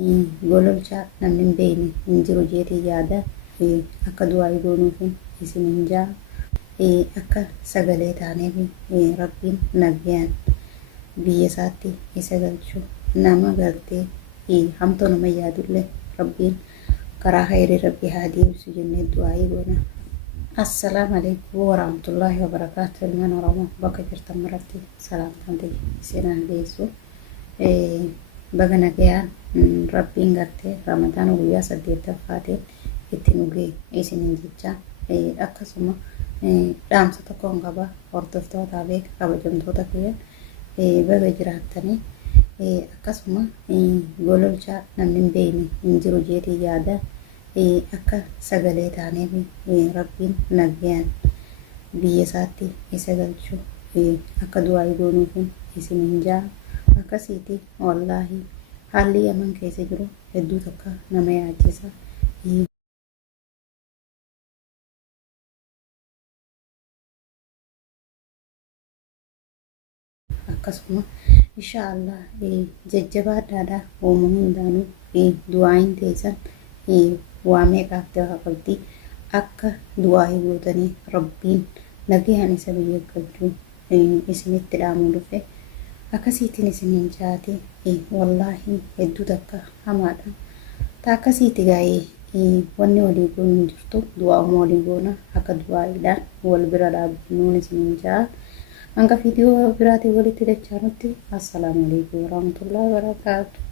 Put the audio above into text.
gololcha namni hin beekne hin jiru jeetii yaada akka du'aa goonuuf isin hin jaa akka sagalee taaneef rabbiin nagayaan biyya isaatti isa galchu nama galtee hamtuu nama yaadullee rabbiin karaa khayrii rabbi haa deebisu jennee du'aa goona. Assalamu alaikum warahmatullahi wabarakatuh. Ilmaan Oromoo bakka jirtan maratti salaamtaan ta'e isinaan geessu. Baga nagayaan rabbiin gartee Ramadaan guyyaa 8ffaatiin itti nu ga'e isiniin jecha akkasuma dhaamsa tokkoon qaba hordoftootaa fi kabajamtoota kiyya baga jiraattanii akkasuma gololcha namni hin beekne hin jiru jeetii yaada akka sagalee taaneef rabbiin nagayaan biyya isaatti isa galchu akka du'aa goonuuf isin hin jaa akkasiiti. Wallaahi haalli Yaman keessa jiru hedduu takka nama yaachisa. Akkasuma inshaallah jajjabaadhaadha uumamu hundaanuu du'aayin teessan waa meeqaaf ta'aa qabdi akka du'aa gootanii rabbiin nagayaan isa biyya galchuu isinitti dhaamuu dhufe akkasiitiin isiniin jaate wallaahi hedduu takka hamaadha. Ta akkasiiti gaa'ee wanni walii goonuu jirtu du'aa walii goona akka du'aaidhaan wal bira dhaabbannuun isiniin jaa. Hanga viidiyoo biraatiin walitti dachaanutti assalamu alaikum warahmatullahi wabarakatuh.